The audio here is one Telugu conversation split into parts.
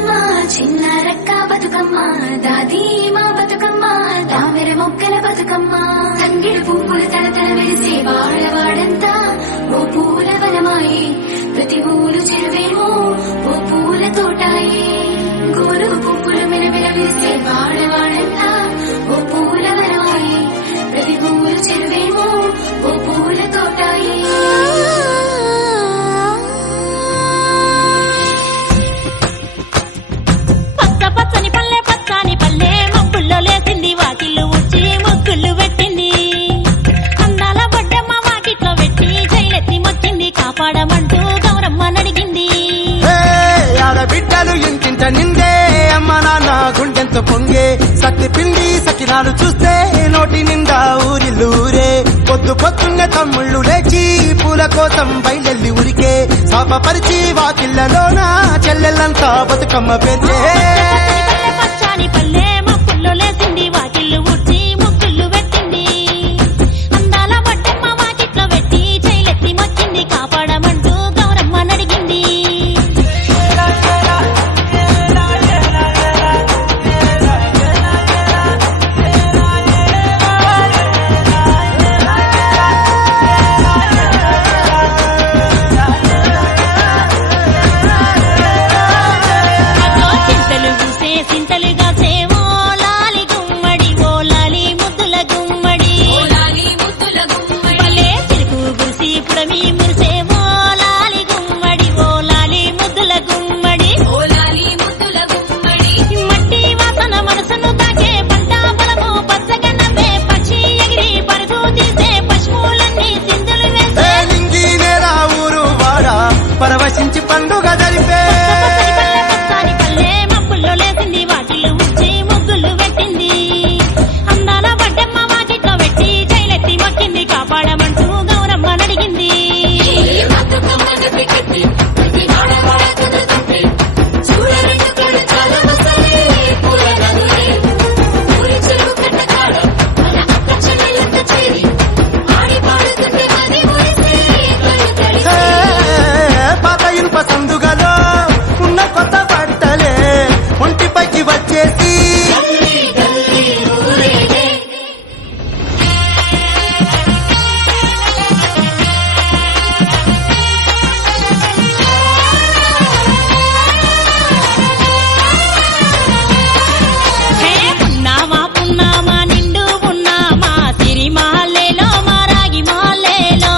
బతుకమ్మ చిన్న రక్క బతుకమ్మ దాది మా బతుకమ్మ దామెర మొక్కల బతుకమ్మ తంగిడు పువ్వులు తలతల వెలిసే వాడవాడంతా ఓ పూల వనమాయే ప్రతి ఊరు చెరువేమో ఓ పూల తోటాయే గోరు పువ్వులు మెలమెల వెలిసే వాడవాడంతా ఓ పూల వనమాయే ప్రతి ఊరు చెరువేమో ఓ పూల తోటాయే పచ్చని పల్లె పచ్చని పల్లె మబ్బుల్లో లేసింది వాకిళ్ళు ఊడ్చి ముగ్గులు పెట్టింది అందాల బొడ్డమ్మ వాకిట్లో పెట్టి జైలెత్తి మొచ్చింది కాపాడమంటూ గౌరమ్మ నడిగింది ఆడబిడ్డలు ఇంటింట నిందే అమ్మ నాన్న గుండెంత పొంగే సత్తి పిండి సకినాలు చూస్తే నోటి నిండా ఊరిల్లూరే పొద్దు పొద్దున్నే తమ్ముళ్ళు లేచి పూల కోసం బయలెల్లి ఉరికే శాపపరిచి వాకిళ్లలోన చెల్లెళ్ళంతా బతుకమ్మ పేర్చే పచ్చని పల్లె మబ్బుల్లో లేసింది వాకిళ్ళు ఊడ్చి ముగ్గులు పెట్టింది అందాల బొడ్డమ్మ వాకిట్లో పెట్టి జైలెత్తి మొచ్చింది కాపాడమంటూ గౌరమ్మ నడిగింది సింతలుగా సేవో లాలి గుమ్మడి ఓ లాలి ముద్దుల గుమ్మడి భలే చిరుకు గురిసి పుడమి మురిసేవో లాలి గుమ్మడి ఓ లాలి ముద్దుల గుమ్మడి మట్టి వాసన మనసును తాకే పంట పొలము పచ్చగా నవ్వే పక్షి ఎగిరి పరుగు తీసే పశువులన్నీ సింధులు వేసే లింగి నేరా ఊరు వాడా పరవశించి పండుగ జరిపే పచ్చని పల్లె మబ్బుల్లో లేసింది వాకిళ్ళు ఊడ్చి ముగ్గులు పెట్టింది అందాల బొడ్డమ్మ వాకిట్లో పెట్టి జైలెత్తి మొక్కింది కాపాడమంటూ గౌరమ్మ నడిగింది పాత ఇనుప సందుగలో ఉన్న కొత్త బట్టలే ఒంటిపైకి వచ్చేసి హే పున్నామా పున్నామా నిండు పున్నామా సిరిమాలేలో మా రాగి మాలేలో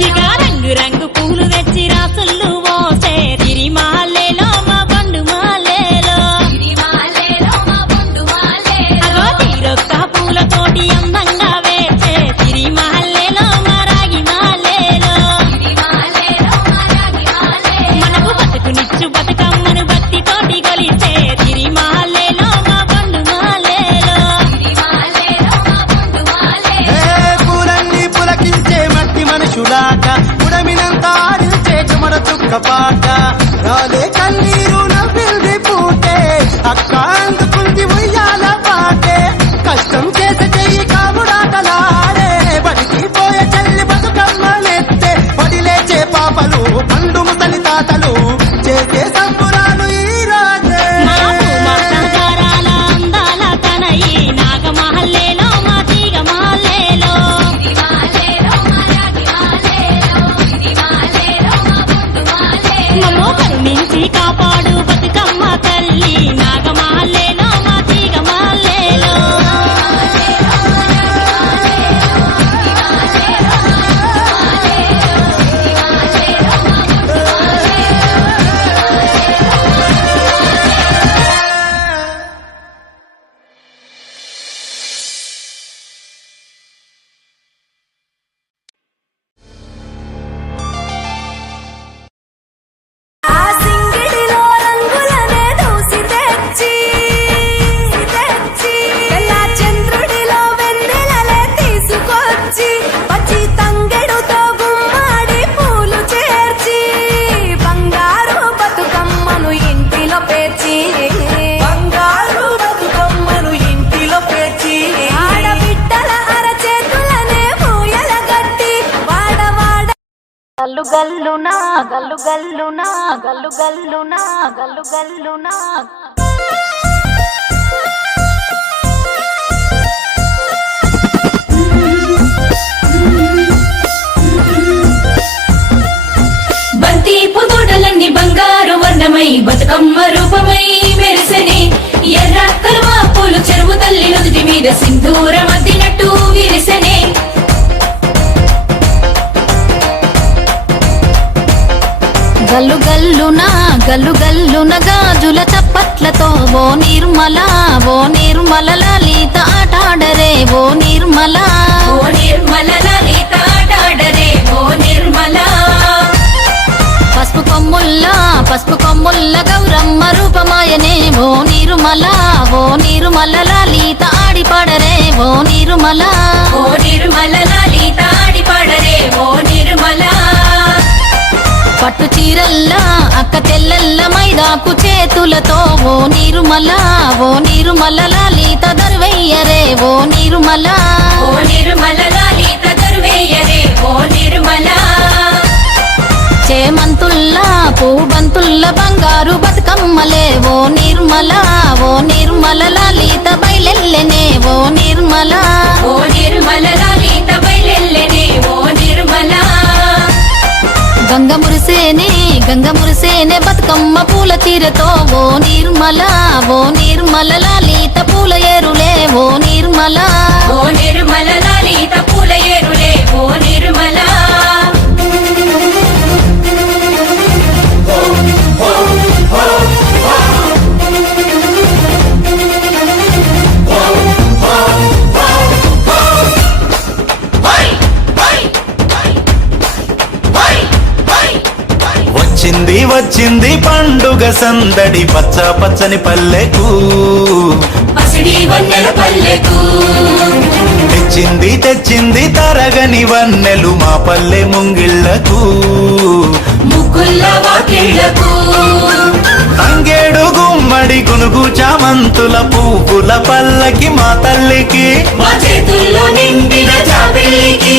ఇక రంగు రంగు పూలు తెచ్చి రాసుళ్ళు మోసే సిరిమాలేలో మా బండు మాలేలో అగో తీరొక్క పూలతోటి అందంగా వేసే సిరిమాలేలో మా రాగి మాలేలో మనకు బతుకునిచ్చు బతుకమ్మను భక్తితోటి కొలిసే సిరిమాలేలో మా బండు మాలేలో పూలన్నీ పులకించే మట్టి మనుషులాట ఉడమినంత ఆడించే చెమర చుక్క పాట రాలే కన్నీరు నవ్వింది పూటే అక్క అందుకుంది ఉయ్యాల పాటే కష్టం చేసే చెయ్యి కాముడాటలాడే బడికి పోయే చెల్లి బతుకమ్మ నెత్తే పడిలేచే పాపలు పండు ముసలి తాతలు చేసే సంబురాలు ఈ రాజే మా సంసారాల అందాల తనయి నాగమహల్లేలో మా తీగ మహల్లేలో గల్లు గల్లునా గల్లు గల్లునా గల్లు గల్లునా గల్లు గల్లునా బంతి పుతోటలన్నీ బంగారు వర్ణమై బతుకమ్మ రూపమై మెరిసెనే ఎర్ర కలువ పూలు చెరువు తల్లి నుదుటి మీద సింధూరం అద్దినట్టు విరిసెనే గల్లు గల్లునా గల్లు గల్లున గాజుల చప్పట్లతో ఓ నిర్మల లలిత ఆటాడరే ఓ నిర్మల ఓ నిర్మల లలిత ఆటాడరే ఓ నిర్మల పసుపు కొమ్ముల్ల గౌరమ్మ రూపమాయనే ఓ నిర్మల లలిత ఆడిపాడరే ఓ నిర్మల ఓ నిర్మల లలిత ఆడిపాడరే ఓ నిర్మల పట్టు చీరల్లా అక్క తెల్లల్ల మైదాకు చేతులతో ఓ నిర్మల లలిత దర్వయ్యరే ఓ నిర్మల ఓ నిర్మల లలిత దర్వేయరే ఓ నిర్మల చేమంతుల్లా పూబంతుల్ల బంగారు బతుకమ్మలే ఓ నిర్మల లలిత బయలెల్లెనే ఓ నిర్మల ఓ నిర్మల లలిత బయలెల్లెనే ఓ నిర్మల గంగ మురిసేనే బతుకమ్మ పూల తీరతో ఓ నిర్మల లలిత పూల ఏరులే ఓ నిర్మల ఓ నిర్మల లలిత పూల ఏరులే ఓ నిర్మల వచ్చింది పండుగ సందడి పచ్చ పచ్చని పల్లెకు పసిడి వన్నెల పల్లెకు తెచ్చింది తరగని వన్నెలు మా పల్లె ముంగిళ్లకు ముగ్గుల్ల వాకిళ్లకు తంగేడు గుమ్మడి గునుగు చామంతుల పువ్వుల పల్లకి మా తల్లికి మా చేతుల్లో నిండిన జాబిల్లికి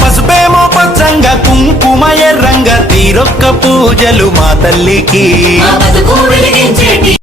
పసుపేమో పచ్చంగా కుంకుమ ఎర్రంగా తీరొక్క పూజలు మా తల్లికి మా బతుకు వెలిగించేటి